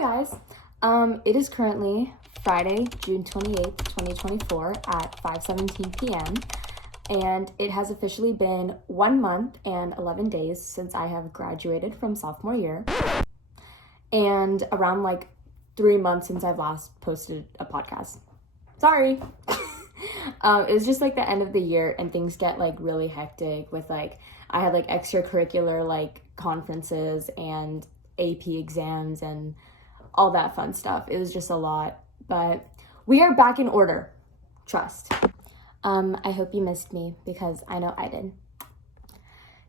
Hi guys, it is currently Friday, June 28th, 2024 at 5:17 p.m. and it has officially been 1 month and 11 days since I have graduated from sophomore year and around 3 months since I've last posted a podcast. Sorry. It was just the end of the year and things get really hectic with I had extracurricular conferences and AP exams and all that fun stuff. It was just a lot, but we are back in order. Trust. I hope you missed me because I know I did.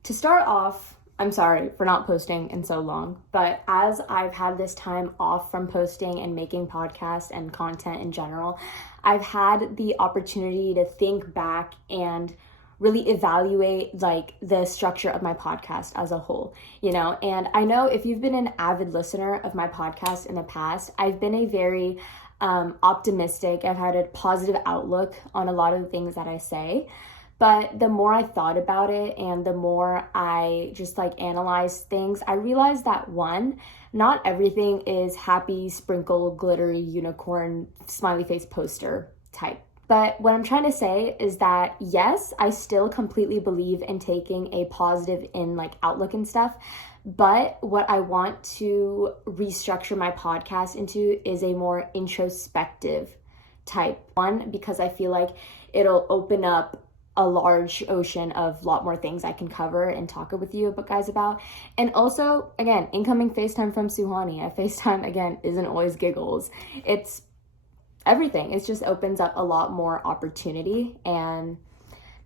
To start off, I'm sorry for not posting in so long, but as I've had this time off from posting and making podcasts and content in general, I've had the opportunity to think back and really evaluate the structure of my podcast as a whole, and I know if you've been an avid listener of my podcast in the past, I've been a very optimistic, I've had a positive outlook on a lot of the things that I say. But the more I thought about it and the more I just analyzed things, I realized that one, not everything is happy, sprinkled, glittery, unicorn, smiley face poster type. But what I'm trying to say is that yes, I still completely believe in taking a positive outlook and stuff. But what I want to restructure my podcast into is a more introspective type one, because I feel like it'll open up a large ocean of a lot more things I can cover and talk with you guys about. And also, again, incoming FaceTime from Suhani. A FaceTime, again, isn't always giggles. It's everything. It just opens up a lot more opportunity, and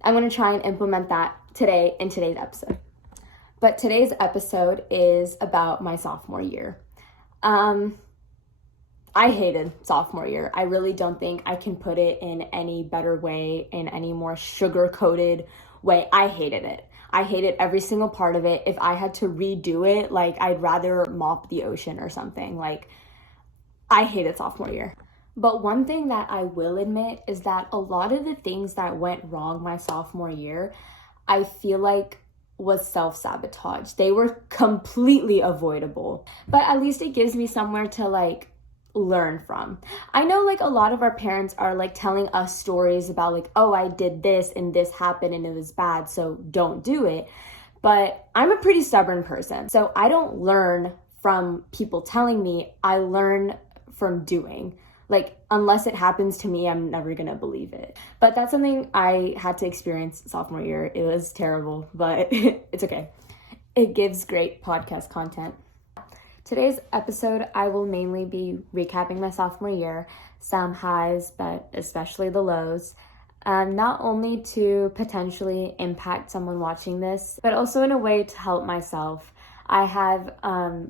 I'm going to try and implement that today in today's episode. But today's episode is about my sophomore year. I hated sophomore year. I really don't think I can put it in any better way, in any more sugar-coated way. I hated it. I hated every single part of it. If I had to redo it, I'd rather mop the ocean or something. I hated sophomore year. But one thing that I will admit is that a lot of the things that went wrong my sophomore year, I feel was self-sabotage. They were completely avoidable. But at least it gives me somewhere to learn from. I know a lot of our parents are telling us stories about oh, I did this and this happened and it was bad, so don't do it. But I'm a pretty stubborn person, so I don't learn from people telling me, I learn from doing. Unless it happens to me, I'm never gonna believe it. But that's something I had to experience sophomore year. It was terrible, but it's okay. It gives great podcast content. Today's episode, I will mainly be recapping my sophomore year, some highs, but especially the lows, not only to potentially impact someone watching this, but also in a way to help myself. I have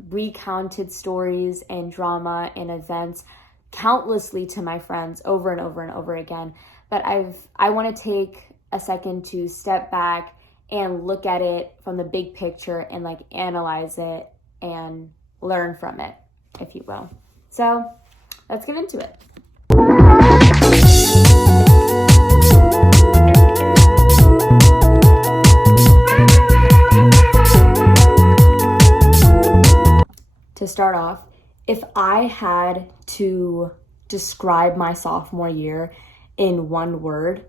recounted stories and drama and events countlessly to my friends over and over and over again, but I want to take a second to step back and look at it from the big picture and analyze it and learn from it, if you will. So let's get into it. To start off, if I had to describe my sophomore year in one word,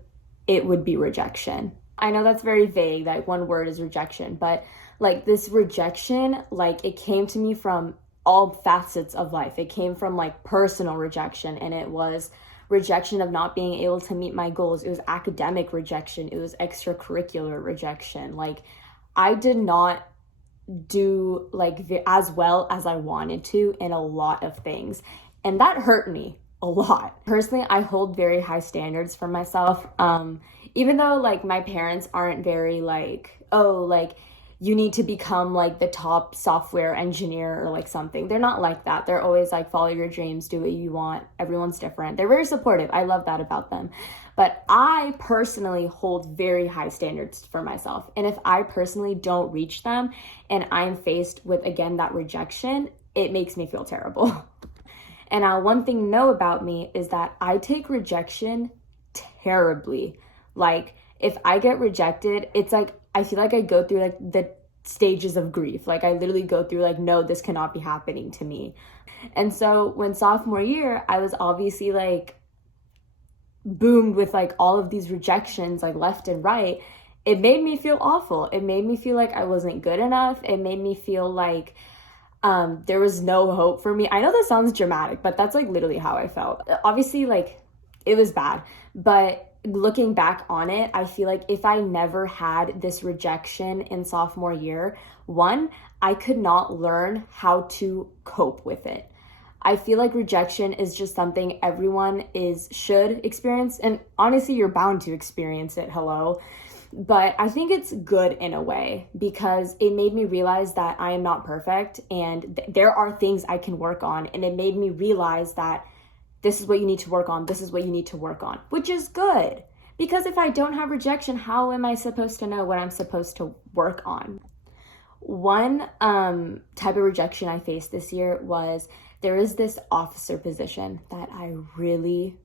it would be rejection. I know that's very vague, one word is rejection, but this rejection, it came to me from all facets of life. It came from personal rejection, and it was rejection of not being able to meet my goals. It was academic rejection. It was extracurricular rejection. I did not do as well as I wanted to in a lot of things, and that hurt me a lot. Personally, I hold very high standards for myself, even though my parents aren't very you need to become the top software engineer or something. They're not like that. They're always follow your dreams, do what you want. Everyone's different. They're very supportive. I love that about them. But I personally hold very high standards for myself. And if I personally don't reach them and I'm faced with, again, that rejection, it makes me feel terrible. And now one thing to know about me is that I take rejection terribly. If I get rejected, it's I feel I go through the stages of grief. Like I literally go through like, no, this cannot be happening to me. And so when sophomore year, I was obviously like boomed with like all of these rejections, like left and right. It made me feel awful. It made me feel like I wasn't good enough. It made me feel like there was no hope for me. I know that sounds dramatic, but that's like literally how I felt. Obviously, like it was bad, but looking back on it, I feel like if I never had this rejection in sophomore year, one, I could not learn how to cope with it. I feel like rejection is just something everyone should experience, and honestly, you're bound to experience it. Hello. But I think it's good in a way because it made me realize that I am not perfect and there are things I can work on. And it made me realize that this is what you need to work on. This is what you need to work on, which is good. Because if I don't have rejection, how am I supposed to know what I'm supposed to work on? One type of rejection I faced this year was there is this officer position that I really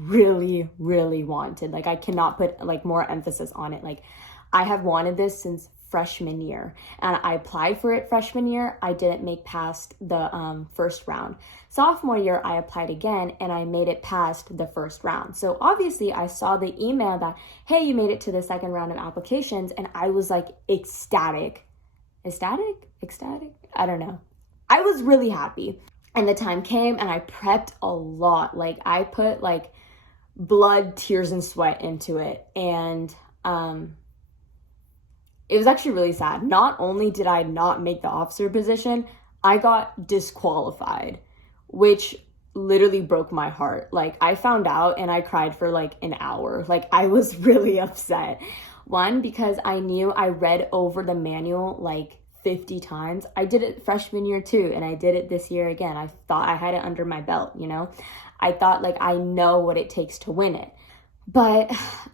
wanted. Like I cannot put like more emphasis on it. Like I have wanted this since freshman year and I applied for it freshman year. I didn't make past the first round. Sophomore year, I applied again and I made it past the first round. So obviously I saw the email that, hey, you made it to the second round of applications. And I was like ecstatic. I don't know. I was really happy. And the time came and I prepped a lot. Like I put like blood, tears, and sweat into it. And it was actually really sad. Not only did I not make the officer position, I got disqualified, which literally broke my heart. Like I found out and I cried for like an hour. Like I was really upset. One, because I knew I read over the manual like 50 times. I did it freshman year too, and I did it this year again. I thought I had it under my belt, you know? I thought like I know what it takes to win it. But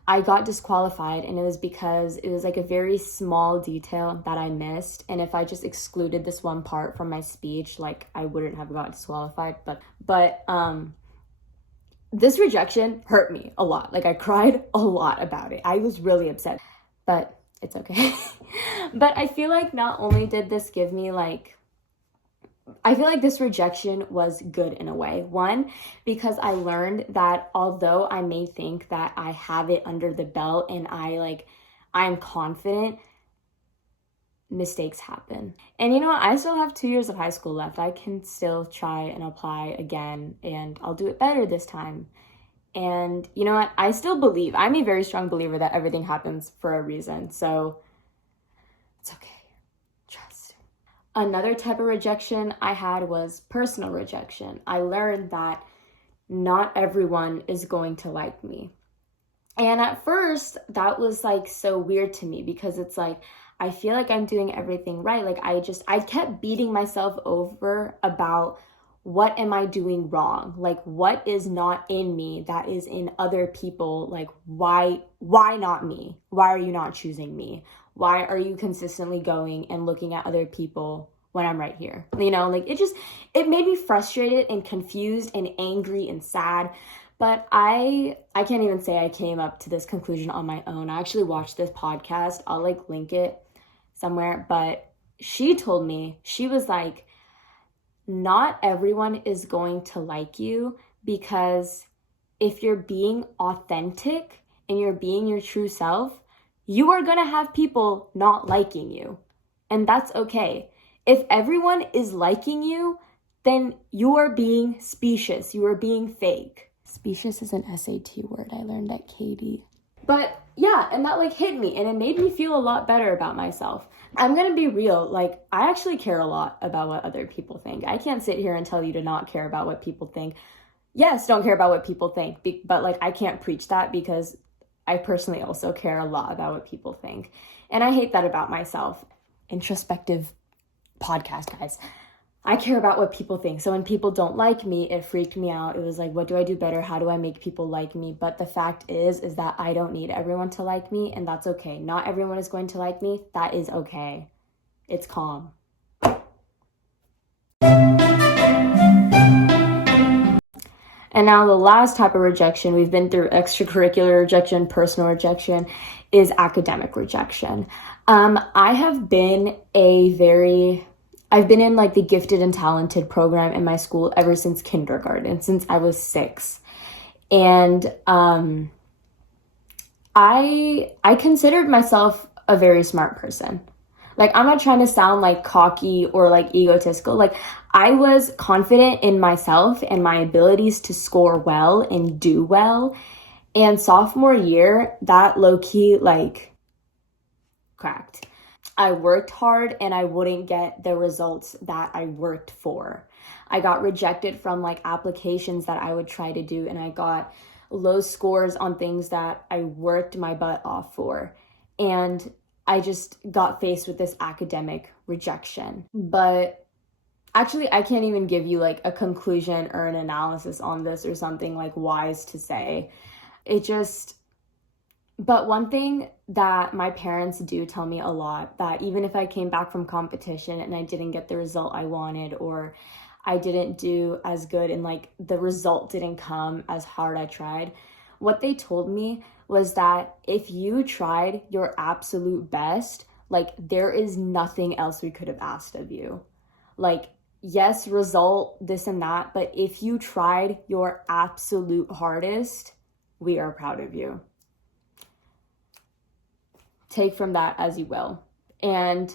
I got disqualified and it was because it was like a very small detail that I missed. And if I just excluded this one part from my speech, like I wouldn't have got disqualified. But this rejection hurt me a lot. Like I cried a lot about it. I was really upset, but it's okay. But I feel like not only did this give me like, I feel like this rejection was good in a way. One, because I learned that although I may think that I have it under the belt and I'm confident, mistakes happen. And you know what? I still have 2 years of high school left. I can still try and apply again and I'll do it better this time. And you know what? I still believe, I'm a very strong believer that everything happens for a reason. So it's okay. Trust. Another type of rejection I had was personal rejection. I learned that not everyone is going to like me. And at first, that was like so weird to me because it's like, I feel like I'm doing everything right. Like I kept beating myself over about what am I doing wrong? Like what is not in me that is in other people? Like why not me? Why are you not choosing me? Why are you consistently going and looking at other people when I'm right here? You know, like it made me frustrated and confused and angry and sad. But I can't even say I came up to this conclusion on my own. I actually watched this podcast. I'll like link it somewhere. But she told me, she was like, not everyone is going to like you because if you're being authentic and you're being your true self, you are going to have people not liking you. And that's okay. If everyone is liking you, then you are being specious. You are being fake. Specious is an SAT word I learned at Katie. But yeah, and that like hit me and it made me feel a lot better about myself. I'm gonna be real, like I actually care a lot about what other people think. I can't sit here and tell you to not care about what people think. Yes, don't care about what people think, but like I can't preach that because I personally also care a lot about what people think. And I hate that about myself. Introspective podcast, guys. I care about what people think. So when people don't like me, it freaked me out. It was like, what do I do better? How do I make people like me? But the fact is that I don't need everyone to like me, and that's okay. Not everyone is going to like me. That is okay. It's calm. And now the last type of rejection, we've been through extracurricular rejection, personal rejection, is academic rejection. I have been I've been in like the gifted and talented program in my school ever since kindergarten, since I was 6. And I considered myself a very smart person. Like, I'm not trying to sound like cocky or like egotistical. Like, I was confident in myself and my abilities to score well and do well. And sophomore year, that low key like cracked. I worked hard and I wouldn't get the results that I worked for. I got rejected from like applications that I would try to do, and I got low scores on things that I worked my butt off for. And I just got faced with this academic rejection. But actually, I can't even give you like a conclusion or an analysis on this or something like wise to say. But one thing that my parents do tell me a lot, that even if I came back from competition and I didn't get the result I wanted, or I didn't do as good and like the result didn't come as hard I tried, what they told me was that if you tried your absolute best, like there is nothing else we could have asked of you. Like, yes, result, this and that, but if you tried your absolute hardest, we are proud of you. Take from that as you will. And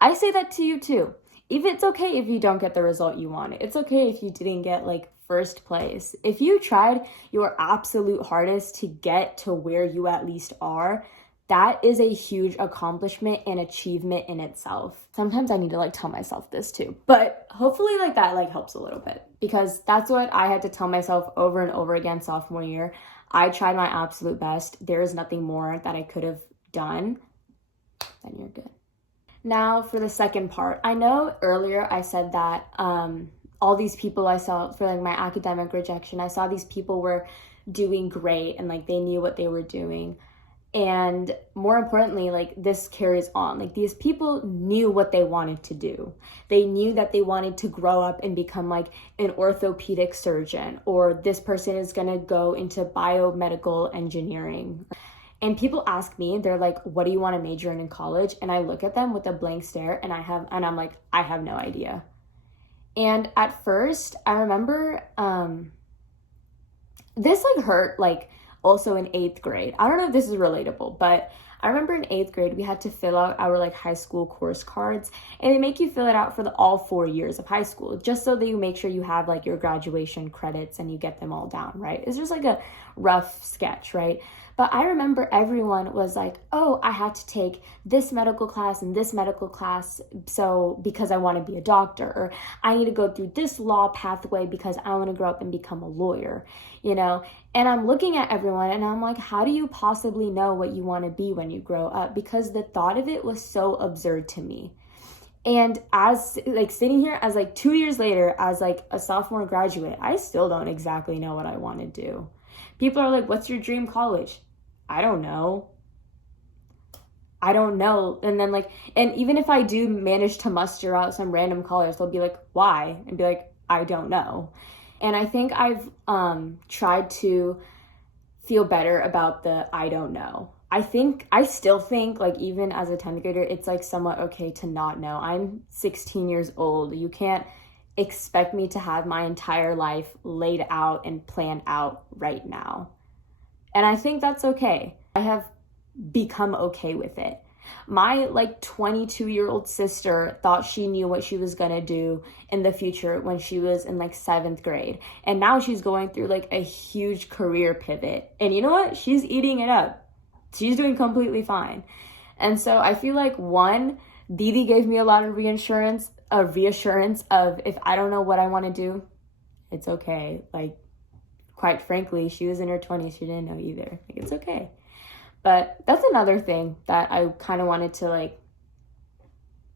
I say that to you too. If it's okay if you don't get the result you wanted. It's okay if you didn't get like first place. If you tried your absolute hardest to get to where you at least are, that is a huge accomplishment and achievement in itself. Sometimes I need to like tell myself this too, but hopefully like that like helps a little bit, because that's what I had to tell myself over and over again sophomore year. I tried my absolute best. There is nothing more that I could have done. Then you're good. Now for the second part. I know earlier I said that all these people I saw for like my academic rejection, I saw these people were doing great and like they knew what they were doing. And more importantly, like this carries on. Like these people knew what they wanted to do. They knew that they wanted to grow up and become like an orthopedic surgeon, or this person is going to go into biomedical engineering. And people ask me, they're like, what do you want to major in college? And I look at them with a blank stare and I'm like, I have no idea. And at first I remember, this like hurt like also in 8th grade. I don't know if this is relatable, but I remember in 8th grade, we had to fill out our like high school course cards, and they make you fill it out for all 4 years of high school, just so that you make sure you have like your graduation credits and you get them all down, right? It's just like a rough sketch, right? But I remember everyone was like, oh, I had to take this medical class and this medical class so because I want to be a doctor, or I need to go through this law pathway because I want to grow up and become a lawyer, you know? And I'm looking at everyone and I'm like, how do you possibly know what you want to be when you grow up? Because the thought of it was so absurd to me. And as like sitting here as like 2 years later, as like a sophomore graduate, I still don't exactly know what I want to do. People are like, what's your dream college? I don't know. And then like, and even if I do manage to muster out some random college, they'll be like, why? And be like, I don't know. And I think I've tried to feel better about the I don't know. I still think like even as a 10th grader, it's like somewhat okay to not know. I'm 16 years old. You can't expect me to have my entire life laid out and planned out right now. And I think that's okay. I have become okay with it. My like 22-year-old sister thought she knew what she was gonna do in the future when she was in like 7th grade. And now she's going through like a huge career pivot. And you know what? She's eating it up. She's doing completely fine. And so I feel like one, Didi gave me a lot of reassurance of if I don't know what I want to do, it's okay. Like, quite frankly, she was in her 20s. She didn't know either. Like, it's okay. But that's another thing that I kind of wanted to like,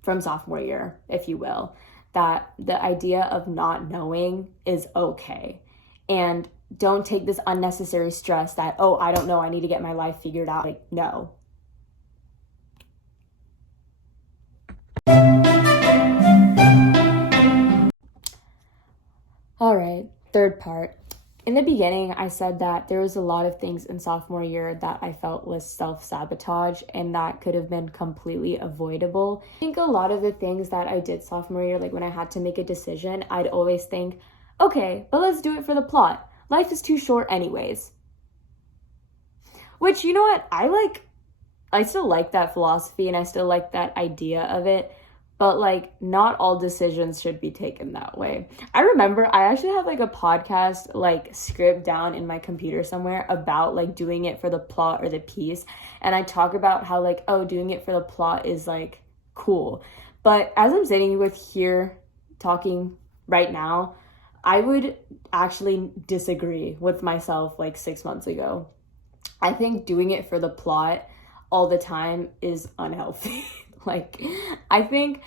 from sophomore year, if you will, that the idea of not knowing is okay. And don't take this unnecessary stress that, oh, I don't know, I need to get my life figured out. Like, no. All right, third part. In the beginning, I said that there was a lot of things in sophomore year that I felt was self-sabotage and that could have been completely avoidable. I think a lot of the things that I did sophomore year, like when I had to make a decision, I'd always think, okay, but let's do it for the plot. Life is too short anyways. Which, you know what, I still like that philosophy and I still like that idea of it. But like, not all decisions should be taken that way. I remember I actually have like a podcast like script down in my computer somewhere about like doing it for the plot or the piece. And I talk about how like, oh, doing it for the plot is like cool. But as I'm sitting with here talking right now, I would actually disagree with myself like 6 months ago. I think doing it for the plot all the time is unhealthy. Like, I think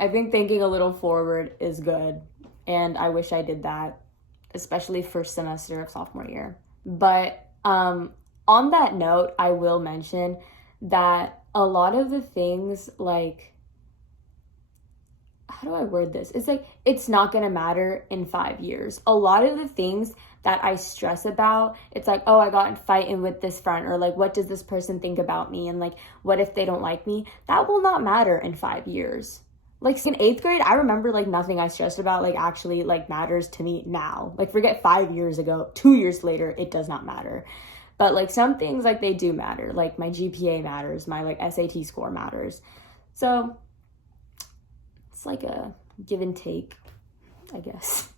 thinking a little forward is good, and I wish I did that, especially first semester of sophomore year. But on that note, I will mention that a lot of the things, like, how do I word this? It's like, it's not gonna matter in 5 years. A lot of the things that I stress about, it's like, oh, I got in fighting with this friend, or like, what does this person think about me? And like, what if they don't like me? That will not matter in 5 years. Like in 8th grade, I remember like nothing I stressed about like actually like matters to me now. Like forget 5 years ago, 2 years later, it does not matter. But like some things like they do matter. Like my GPA matters, my like SAT score matters. So it's like a give and take, I guess.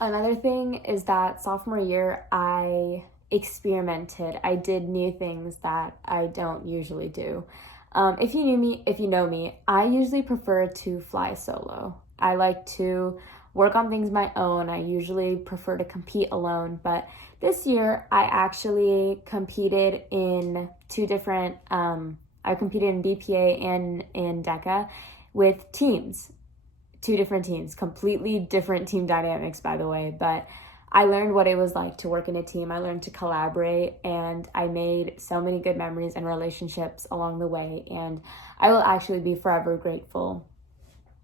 Another thing is that sophomore year, I experimented. I did new things that I don't usually do. If you know me, I usually prefer to fly solo. I like to work on things my own. I usually prefer to compete alone, but this year I actually competed in I competed in BPA and in DECA with teams. 2 different teams, completely different team dynamics, by the way, but I learned what it was like to work in a team. I learned to collaborate, and I made so many good memories and relationships along the way, and I will actually be forever grateful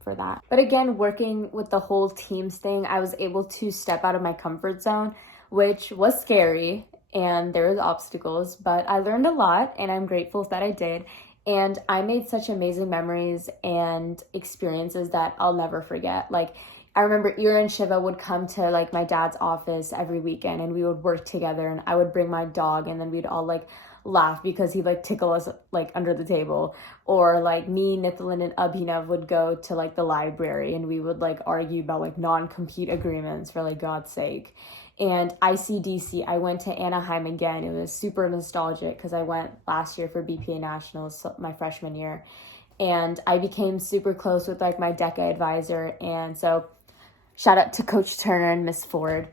for that. But again, working with the whole teams thing, I was able to step out of my comfort zone, which was scary, and there was obstacles, but I learned a lot, and I'm grateful that I did. And I made such amazing memories and experiences that I'll never forget. Like, I remember Ira and Shiva would come to like my dad's office every weekend, and we would work together, and I would bring my dog, and then we'd all like laugh because he'd like tickle us like under the table. Or like me, Nithalin, and Abhinav would go to like the library, and we would like argue about like non-compete agreements for like God's sake. And ICDC, I went to Anaheim again. It was super nostalgic because I went last year for BPA Nationals, my freshman year. And I became super close with like my DECA advisor. And so shout out to Coach Turner and Miss Ford.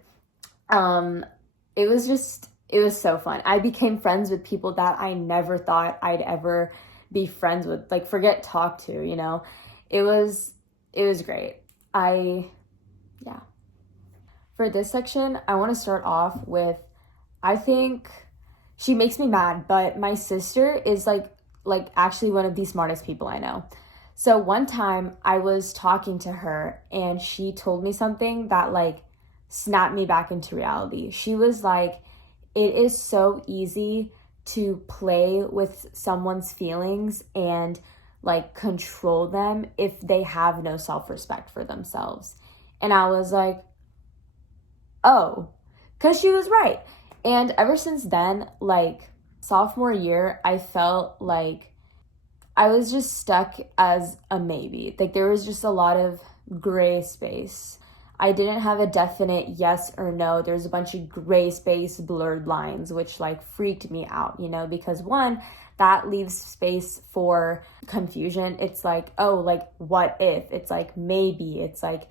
It was so fun. I became friends with people that I never thought I'd ever be friends with. Like forget talk to, you know. It was great. Yeah. For this section, I want to start off with, I think she makes me mad, but my sister is like actually one of the smartest people I know. So one time I was talking to her and she told me something that like snapped me back into reality. She was like, it is so easy to play with someone's feelings and like control them if they have no self-respect for themselves. And I was like, oh, because she was right. And ever since then, like sophomore year, I felt like I was just stuck as a maybe. Like there was just a lot of gray space. I didn't have a definite yes or no. There's a bunch of gray space, blurred lines, which like freaked me out, you know, because one, that leaves space for confusion. It's like, oh, like what if? It's like maybe. It's like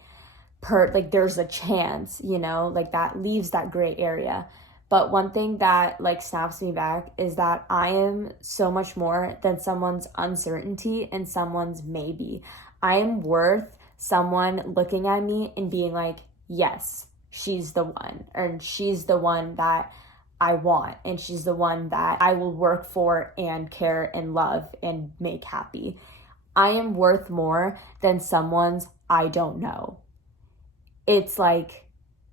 like there's a chance, you know, like that leaves that gray area. But one thing that like snaps me back is that I am so much more than someone's uncertainty and someone's maybe. I am worth someone looking at me and being like, yes, she's the one, or she's the one that I want, and she's the one that I will work for and care and love and make happy. I am worth more than someone's I don't know. it's like,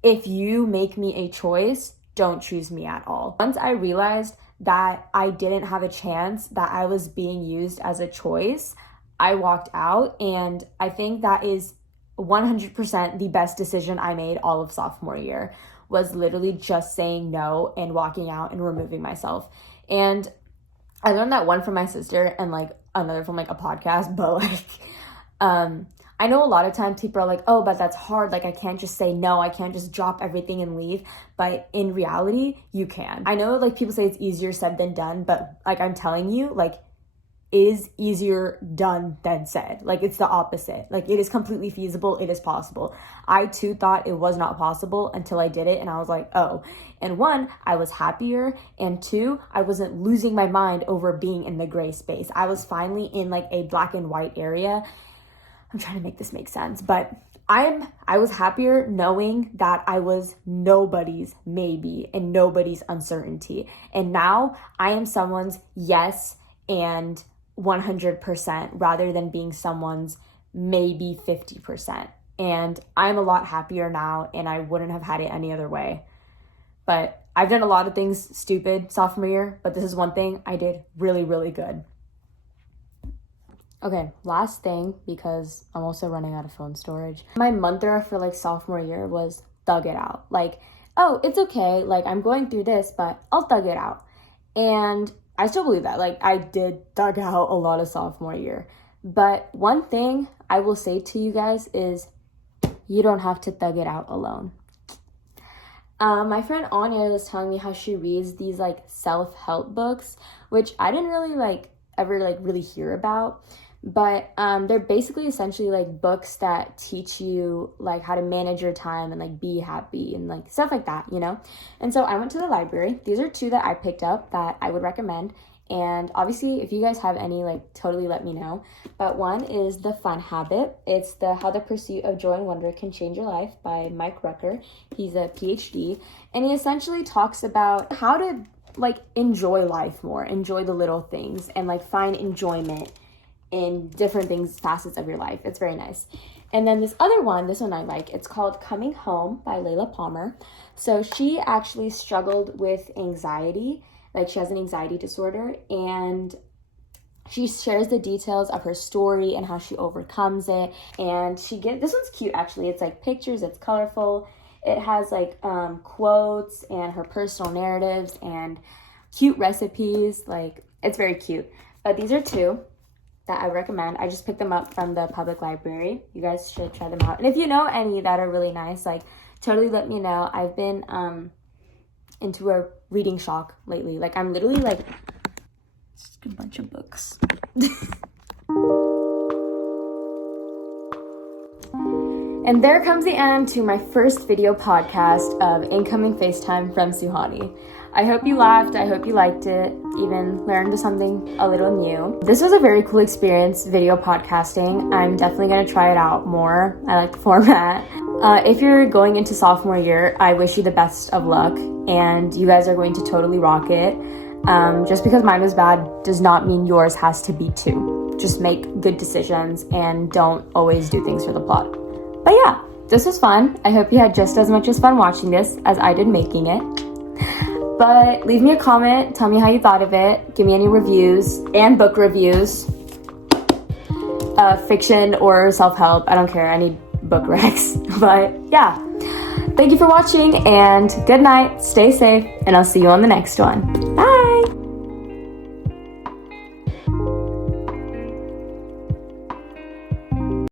if you make me a choice, don't choose me at all. Once I realized that I didn't have a chance, that I was being used as a choice, I walked out, and I think that is 100% the best decision I made all of sophomore year, was literally just saying no and walking out and removing myself. And I learned that one from my sister and like another from like a podcast, but like I know a lot of times people are like, oh, but that's hard, like I can't just say no, I can't just drop everything and leave. But in reality, you can. I know like people say it's easier said than done, but like I'm telling you, like, is easier done than said. Like, it's the opposite. Like, it is completely feasible. It is possible. I too thought it was not possible until I did it, and I was like, oh. And one, I was happier, and two, I wasn't losing my mind over being in the gray space. I was finally in like a black and white area. I'm trying to make this make sense, but I was happier knowing that I was nobody's maybe and nobody's uncertainty. And now I am someone's yes and 100% rather than being someone's maybe 50%. And I'm a lot happier now, and I wouldn't have had it any other way. But I've done a lot of things stupid sophomore year, but this is one thing I did really, really good. Okay, last thing, because I'm also running out of phone storage. My mantra for like sophomore year was thug it out. Like, oh, it's okay, like I'm going through this, but I'll thug it out. And I still believe that. Like, I did thug out a lot of sophomore year. But one thing I will say to you guys is you don't have to thug it out alone. My friend Anya was telling me how she reads these like self-help books, which I didn't really like ever like really hear about. But they're basically essentially like books that teach you like how to manage your time and like be happy and like stuff like that, you know? And so I went to the library. These are two that I picked up that I would recommend. And obviously, if you guys have any, like totally let me know. But one is The Fun Habit. It's How the Pursuit of Joy and Wonder Can Change Your Life by Mike Rucker. He's a PhD. And he essentially talks about how to like enjoy life more, enjoy the little things, and like find enjoyment in different things, facets of your life. It's very nice. And then this one I like, it's called Coming Home by Layla Palmer. So she actually struggled with anxiety, like she has an anxiety disorder, and she shares the details of her story and how she overcomes it. And this one's cute actually. It's like pictures, it's colorful. It has like quotes and her personal narratives and cute recipes. Like, it's very cute. But these are two that I recommend. I just picked them up from the public library. You guys should try them out. And if you know any that are really nice, like totally let me know. I've been into a reading shock lately. Like, I'm literally like just a bunch of books. And there comes the end to my first video podcast of incoming FaceTime from Suhani. I hope you laughed. I hope you liked it, even learned something a little new. This was a very cool experience, video podcasting. I'm definitely going to try it out more. I like the format. If you're going into sophomore year, I wish you the best of luck, and you guys are going to totally rock it. Just because mine was bad does not mean yours has to be too. Just make good decisions and don't always do things for the plot. But yeah, this was fun. I hope you had just as much as fun watching this as I did making it. But leave me a comment, tell me how you thought of it, give me any reviews and book reviews, fiction or self-help, I don't care, I need book recs. But yeah, thank you for watching and good night, stay safe, and I'll see you on the next one. Bye!